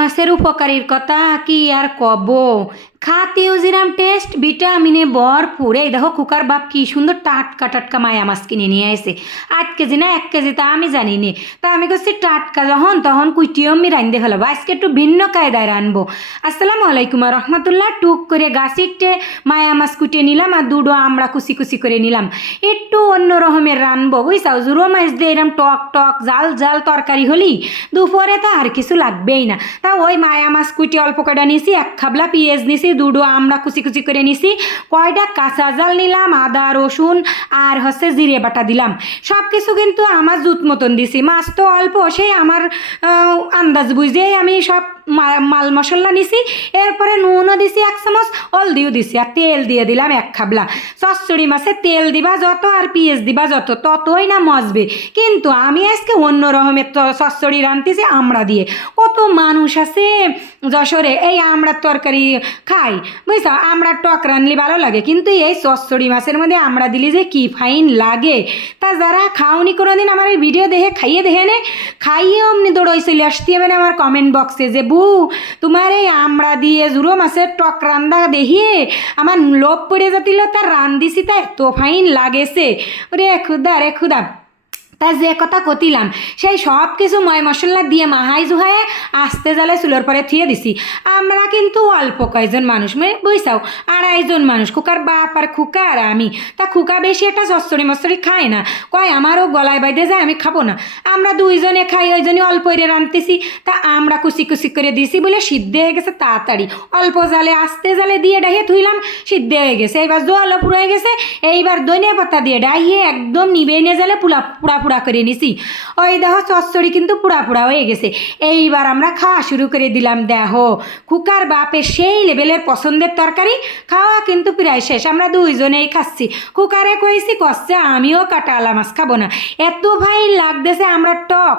মাছের উপকারীর কথা কি আর কব? খাতেও যেরাম টেস্ট, ভিটামিনে ভরপুর। এই দেখো, কুকার বাপ কি সুন্দর টাটকা টাটকা মায়া মাছ কিনে নিয়ে এসে আট কেজি না এক কেজি তা আমি জানি নে তা আমি করছি টাটকা যখন তখন কুইটিও আমি রান্ধতে ফেলাবো আজকে একটু ভিন্ন কায়দায় রানবো। আসসালামু আলাইকুম রহমতুল্লাহ। টুক করে গাছিকটে মায়া মাছ কুটিয়ে নিলাম আর দুটো আমরা কুচি কুচি করে নিলাম। একটু অন্য রকমের রানবো, বুঝছাও? জুড়ো মাছ দিয়ে এরম টক টক, জাল জাল তরকারি হলি দুপুরে তো আর কিছু লাগবেই না। তা ওই মায়া মাছ কুটি অল্প কটা নিছি, এক খাবলা পেঁয়াজ নিছি, দুডো আমরা কুচি কুচি করে নিছি, কয়টা কাঁচা জাল নিলাম, আদা, রসুন আর হচ্ছে জিরে বাটা দিলাম। সব কিছু কিন্তু আমার জুত মতন দিছি। মাছ তো অল্প, সেই আমার আন্দাজ বুঝেই আমি সব মাল মশলা নিছি, এরপরে নুনও দিছি এক চামচ, হলদিও দিছি, আর তেল দিয়ে দিলাম এক খাবলা। চচ্চড়ি মাছে তেল দিবা যত আর পিঁয়াজ দিবা যত, ততই না মজবে। কিন্তু আমি আজকে অন্য রকমের চচ্চড়ি রাঁধতেছি আমড়া দিয়ে। কত মানুষ আছে যশোরে, এই আমড়ার তরকারি খাই বুঝছ, আমড়ার টক রানলে ভালো লাগে, কিন্তু এই চচ্চড়ি মাছের মধ্যে আমড়া দিলি যে কি ফাইন লাগে। তা যারা খাওনি কোনো দিন আমার এই ভিডিও দেখে খাইয়ে দেখে নে। খাইয়ে অমনি দৌড়ই চলে আসতে মানে আমার কমেন্ট বক্সে যে বু তোমার এই আমড়া দিয়ে জুড়ো মাছের টক রান্দা দেখিয়ে আমার লোভ পড়ে যাতিল তার রান্দিছি তা এত ফাইন লাগেছে। রে খুদা রে খুদা। তা যে কথা কতিলাম, সেই সব কিছু ময় মশলা দিয়ে মাহাই জুহায়ে আস্তে জালে চুলোর পরে থিয়ে দিছি। আমরা কিন্তু অল্প কয়জন মানুষ মানে বুঝছাও আড়াইজন মানুষ খুকার বাপ আর খুকা আর আমি। তা খুকা বেশি একটা চচ্চড়ি মস্তড়ি খায় না, কয় আমারও গলায় বাইদে যায়, আমি খাব না। আমরা দুইজনে খাই, ওইজনে অল্প করে রাঁধতেছি তা আমরা কুচি কুচি করে দিছি বলে সিদ্ধ হয়ে গেছে তাড়াতাড়ি। অল্প জালে, আস্তে জালে দিয়ে ডাইয়ে থুইলাম সিদ্ধ হয়ে গেছে। এইবার জলও হয়ে গেছে এইবার ধনিয়া পাতা দিয়ে ডাইয়ে একদম নিবে নিয়ে জালে পুলা পুড়া পুড়া করে নিছি। ওই দেখো চচ্চড়ি কিন্তু পুড়া পুড়া হয়ে গেছে। এইবার আমরা খাওয়া শুরু করে দিলাম। দেহ কুকার বাপের সেই লেভেলের পছন্দের তরকারি, খাওয়া কিন্তু প্রায় শেষ। আমরা দুইজনেই খাচ্ছি। কুকারে কইছি কষছে আমিও কাটা আলা মাছ খাব না। এত ভাই লাগতেছে আমরা টক।